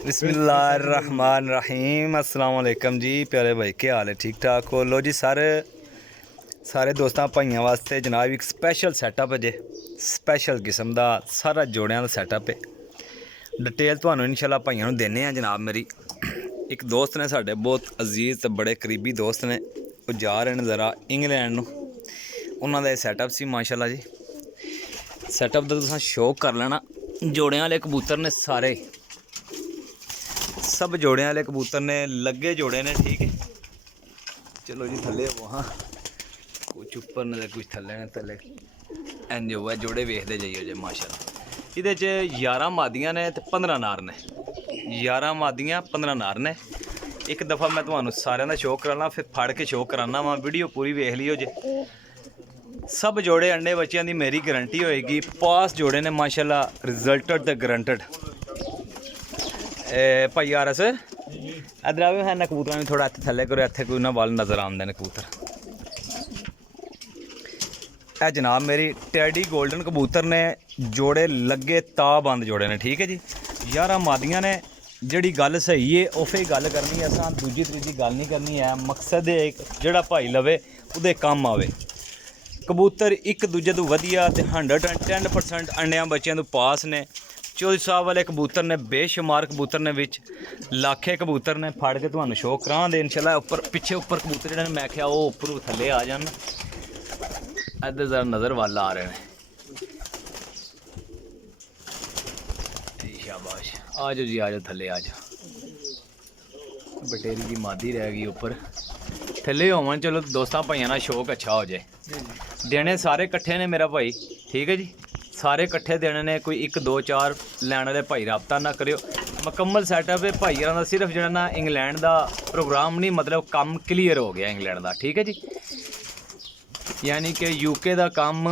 बिस्मिल्लाहिर्रहमानिर्रहीम। अस्सलाम वालेकुम जी प्यारे भाई, क्या हाल है? ठीक ठाक हो? लो जी सारे दोस्तों भाइयों वास्ते जनाब एक स्पैशल सैटअप है जे, स्पैशल किस्म का सारा जोड़ियां दा सैटअप है। डिटेल तुहानूं इंशाल्लाह भाइयों नूं देने हैं। जनाब मेरी एक दोस्त ने साढ़े बहुत अजीज़ ते बड़े करीबी दोस्त ने, वो जा रहे हैं ज़रा इंग्लैंड नूं। उन्हां दा सैटअप सी माशाल्लाह जी। सैटअप दा तुसां शौक कर लेना। जोड़ियां वाले कबूतर ने सारे, सब जोड़े वाले कबूतर ने, लगे जोड़े ने। ठीक है, चलो जी थले वो, हाँ कुछ उपर ने कुछ थले ने, थले इंज हुआ जोड़े वेखते जाइए जे माशाल्लाह। ये 11 मादियां ने ते 15 नार ने, 11 मादियां 15 नार ने। एक दफ़ा मैं तुम्हानू सारे का शौक कराना, फिर फड़ के शौक कराना वा, वीडियो पूरी वेख लियो जे। सब जोड़े अंडे बच्चों की मेरी गारंटी होएगी, पास जोड़े ने माशाल्लाह, रिजल्टड ते गारंटड। भाई यार अस इधर आवे है ना, कबूतर थोड़ा इत्थे थले करो, इत्थे कोई ना वल नज़र आते हैं कबूतर। ए जनाब मेरी टैडी गोल्डन कबूतर ने, जोड़े लगे ताबंद जोड़े ने। ठीक है जी, 11 मादियां ने। जिहड़ी गल सही है उफे गल करनी है, असां दूजी त्रीजी गल नहीं करनी है। मकसद है एक जिहड़ा भाई लवे उहदे कम आवे। कबूतर एक दूजे तो वधिया ते 110% अंडियां बच्चों तो पास ने। चौधरी साहब वाले कबूतर ने, बेशुमार कबूतर ने, विच लाखे कबूतर ने। फड़ के तुहानूं शो करां दे इंशाल्लाह। उपर पिछे उपर कबूतर जिहड़े ने मैं आख्या वो उपर थल्ले आ जान। इधर जरा नज़र वाल आ रहे हैं। शाबाश, आ जाओ जी, आ जाओ थल्ले आ जाओ। बटेरी की मादी रह गई उपर, थल्ले होवन। चलो दोस्तां भाइयों ना शौक अच्छा हो जाए। देने सारे कट्ठे ने मेरा भाई, ठीक है जी, सारे कट्ठे देने ने। कोई 1 2 4 लैन वाले भाई रबता ना करियो। मुकम्मल सैटअप है भाइयों का। सिर्फ जो ना इंग्लैंड का प्रोग्राम नहीं, मतलब काम क्लीयर हो गया इंग्लैंड का। ठीक है जी, यानी कि यूके का काम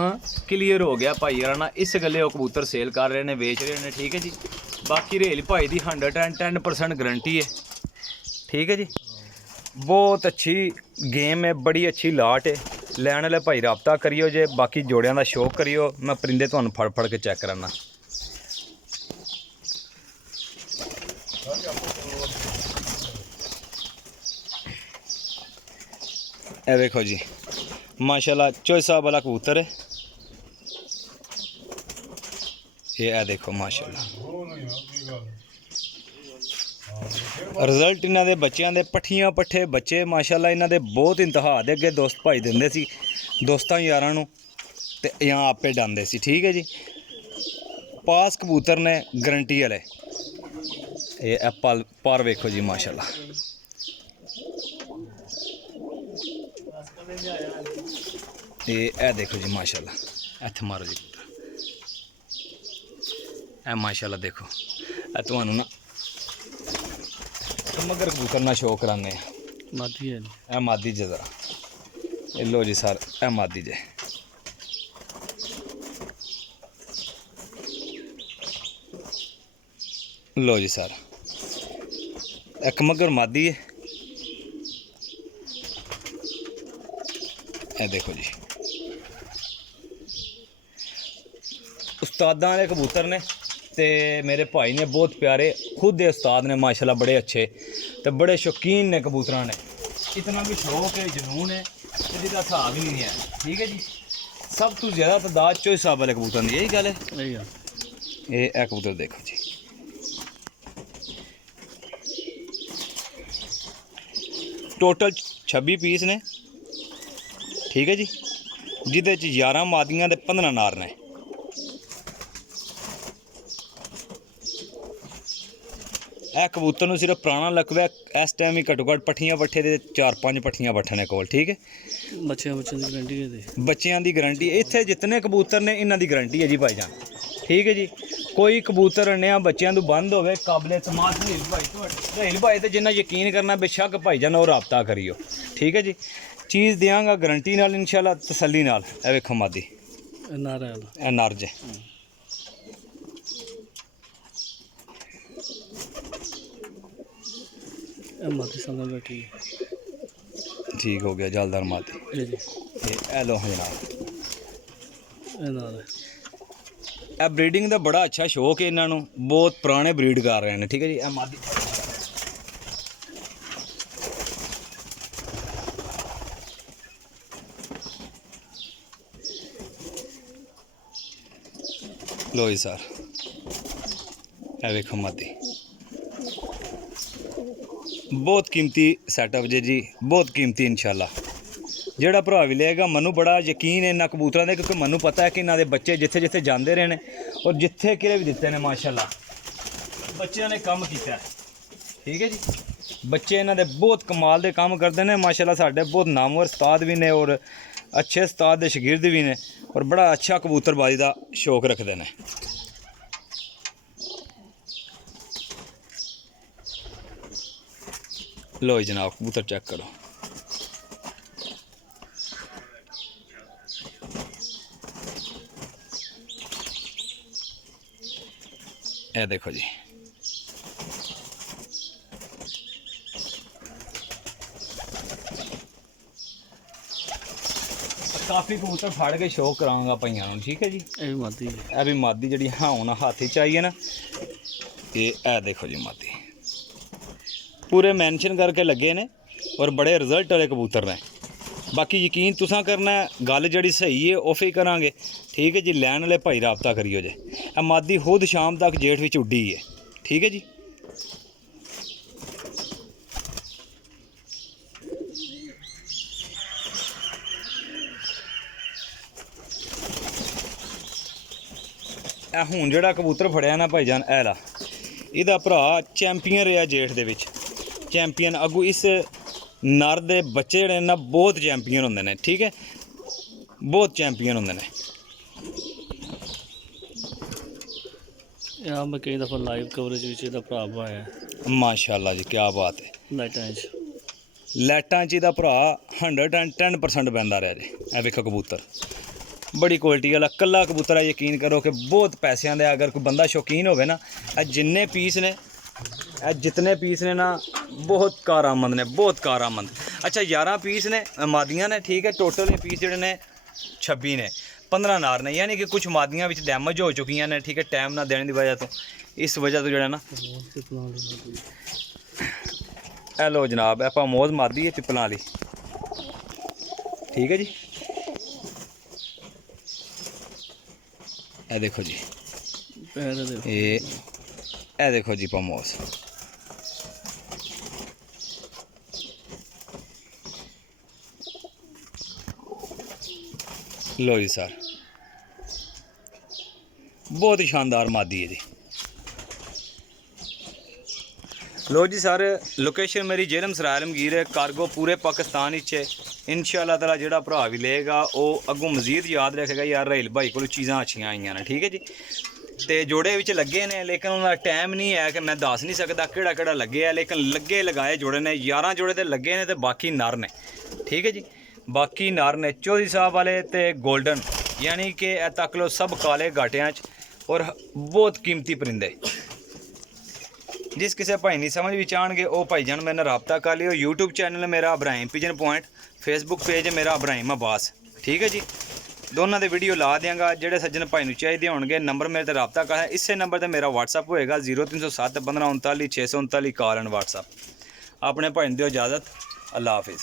क्लीयर हो गया भाइयों ना। इस गले वो कबूतर सेल कर रहे हैं, बेच रहे हैं। ठीक है जी, बाकी रेल भाई की 110% गारंटी है। ठीक है जी, बहुत अच्छी गेम है, बड़ी अच्छी लाट है। लैन वाले भाई रबता करियो जे, बाकी जोड़ियां का शौक करियो। मैं परिंदे तुहानूं फड़ फड़ के चैक कराना। ए देखो जी माशाल्लाह, चौधरी साहब वाला कबूतर है ये। ए देखो माशाल्लाह, रिजल्ट इन्हां दे बच्चों दे पट्ठियां पट्ठे बच्चे माशाल्लाह। इन्हां दे बहुत इंतहा दे अगे दोस्त भाई दिंदे सी दोस्तां यारां नूं, ते यहाँ आपे डांदे सी। ठीक है जी, पास कबूतर ने, गारंटी वाले। ये एप्पल पर वेखो जी माशाल्लाह। ये ए देखो जी माशाल्लाह, इत्थे मारो जी ए माशाल्लाह। देखो ए तुहानूं ना मगर कबूतर ना शौक कराने मादी है। ए मादी जे जरा ए लो जी सर, ए मादी जे। लो जी सर, एक मगर मादी है। ए देखो जी, उस्तादां वाले कबूतर ने, ते मेरे भाई ने बहुत प्यारे, खुद दे उस्ताद ने माशाल्लाह, बड़े अच्छे ते बड़े शौकीन ने कबूतरां ने। इतना भी शौक है, जुनून है, जिसका हिसाब ही नहीं है। ठीक है जी, सब तो ज़्यादा तादाद चौधरी साहब वाले कबूतर की, यही गल है। ये कबूतर देखो जी, टोटल 26 पीस ने। ठीक है जी, जिदे 11 मादियां ते 15 नार ने। ए कबूतर नूं सिर्फ पुराना लकवा इस टाइम ही घट्टो घट्ट पट्ठियां पट्ठे दे 4-5 पट्ठियां पट्ठे ने कोल। ठीक है, बच्चों की गारंटी है, बच्चों की गारंटी। इत्थे जितने कबूतर ने इन्हां दी गारंटी है जी भाईजान। ठीक है जी, कोई कबूतर अन्या बच्चों तो बंद होवे काबिले तमाद रहील भाई तो जिन्ना यकीन करना बेशक भाईजान और रबता करियो। ठीक है जी, चीज़ देंगा गारंटी नाल इंशाल्लाह, तसल्ली नाल। ए वेखो मादी ए नर जे। मादी समझ बैठी, ठीक हो गया, जलदार मादी। ए लो जनाब, ਇਹ ਬਰੀਡਿੰਗ ਦਾ ਬੜਾ ਅੱਛਾ ਸ਼ੌਕ ਹੈ ਇਹਨਾਂ ਨੂੰ, ਬਹੁਤ ਪੁਰਾਣੇ ਬਰੀਡ ਕਰ ਰਹੇ ਨੇ। ਠੀਕ ਹੈ ਜੀ। ਇਹ ਮਾਦੀ ਲੋ ਜੀ ਸਰ, ਇਹ ਵੇਖੋ ਮਾਦੀ, ਬਹੁਤ ਕੀਮਤੀ ਸੈਟਅਪ ਜੇ ਜੀ, ਬਹੁਤ ਕੀਮਤੀ। ਇਨਸ਼ਾਅੱਲਾ ਜਿਹੜਾ ਭਰਾ ਵੀ ਲਏਗਾ, ਮੈਨੂੰ ਬੜਾ ਯਕੀਨ ਹੈ ਇਹਨਾਂ ਕਬੂਤਰਾਂ ਦੇ, ਕਿਉਂਕਿ ਮੈਨੂੰ ਪਤਾ ਹੈ ਕਿ ਇਹਨਾਂ ਦੇ ਬੱਚੇ ਜਿੱਥੇ ਜਿੱਥੇ ਜਾਂਦੇ ਰਹੇ ਨੇ ਔਰ ਜਿੱਥੇ ਕਿਰੇ ਵੀ ਦਿੱਤੇ ਨੇ ਮਾਸ਼ਾਅੱਲਾ ਬੱਚਿਆਂ ਨੇ ਕੰਮ ਕੀਤਾ। ਠੀਕ ਹੈ ਜੀ। ਬੱਚੇ ਇਹਨਾਂ ਦੇ ਬਹੁਤ ਕਮਾਲ ਦੇ ਕੰਮ ਕਰਦੇ ਨੇ ਮਾਸ਼ਾਅੱਲਾ। ਸਾਡੇ ਬਹੁਤ ਨਾਮਵਰ ਉਸਤਾਦ ਵੀ ਨੇ ਔਰ ਅੱਛੇ ਉਸਤਾਦ ਦੇ ਸ਼ਾਗਿਰਦ ਵੀ ਨੇ ਔਰ ਬੜਾ ਅੱਛਾ ਕਬੂਤਰਬਾਜ਼ੀ ਦਾ ਸ਼ੌਕ ਰੱਖਦੇ ਨੇ। लो जनाब कबूतर चेक करो, ये देखो जी। काफ़ी कबूतर फाड़ के शो करांगा भाइयों नूं। ठीक है जी। ये भी मादी जी हाँ होना हाथ चाहिए ना, ये देखो जी मादी पूरे मैंशन करके लगे ने और बड़े रिजल्ट वाले कबूतर ने। बाकी यकीन तुसां करना है, गल जी सही है उफ ही करांगे। ठीक है जी। लैन वाले भाई राबता करियो जे। मादी खुद शाम तक जेठ विच उड्डी है। ठीक है जी। हुण जिहड़ा कबूतर फड़िया ना भाईजान ऐला, इहदा भरा चैंपीयन रहा जेठ दे विच, चैंपीयन। अगू इस नर दे बच्चे जिहड़े ना बहुत चैंपीयन होंदे ने। ठीक है, बहुत चैंपीयन होंदे ने। यार मैं कई दफ़ा लाइव कवरेज विच इहदा भरा पाया माशाअल्लाह जी, क्या बात है। लाइटां च इहदा भरा 110% बंदा रहा जी। ए वेखो कबूतर बड़ी क्वालिटी वाला कल्ला कबूतर है। यकीन करो कि बहुत पैसों दे, अगर कोई बंदा शौकीन होवे ना, जिन्ने पीस ने जितने पीस ने ना बहुत कारामंद ने, बहुत कारामंद। अच्छा 11 पीस ने मादियाँ ने। ठीक है। टोटल पीस जोड़े ने 26 ने, 15 नार ने, यानी कि कुछ मादियाँ विच डैमेज हो चुकी ने। ठीक है, टाइम ना देने की वजह तो, इस वजह तो जोड़ा ना। हेलो जनाब, आप मोज मादी है पिपलां वाली। ठीक है जी। ए देखो जी, ये देखो जी पमोस। लो जी सर, बहुत ही शानदार मादी है जी। लो जी सर, लोकेशन मेरी जेलम सराय आलमगीर है, कार्गो पूरे पाकिस्तान है। इंशाअल्लाह ताला जिहड़ा भरा भी लेगा वो अगों मजीद याद रखेगा यार राहिल भाई को चीज़ां अच्छियां आईयां ने। ठीक है जी। तो जोड़े विच लगे ने, लेकिन उन्होंने टाइम नहीं है कि मैं दस नहीं सकता केड़ा केड़ा लगे है, लेकिन लगे लगाए जोड़े ने 11 जोड़े तो लगे ने, तो बाकी नर ने। ठीक है जी। बाकी नर ने चौधरी साहब वाले तो गोल्डन, यानी कि तक लो सब काले गाटियां और बहुत कीमती परिंदे। जिस किसी भाई नहीं समझ भी चाहणगे वो भाईजान मेरे नाल राबता कर लियो। यूट्यूब चैनल मेरा Ibrahim pigeon point, Facebook page है मेरा इब्राहिम अब्बास। ठीक है जी। दोनों दे वीडियो ला देंगा। जेडे सज्जन भाई नूं चाहिए होणगे नंबर मेरे ते राबता कर, इसे नंबर ते मेरा व्हाट्सअप होएगा 0307 15 39 639 कॉल एंड व्हाट्सअप। अपने भाई नूं दिओ इजाज़त। अल्लाह हाफिज़।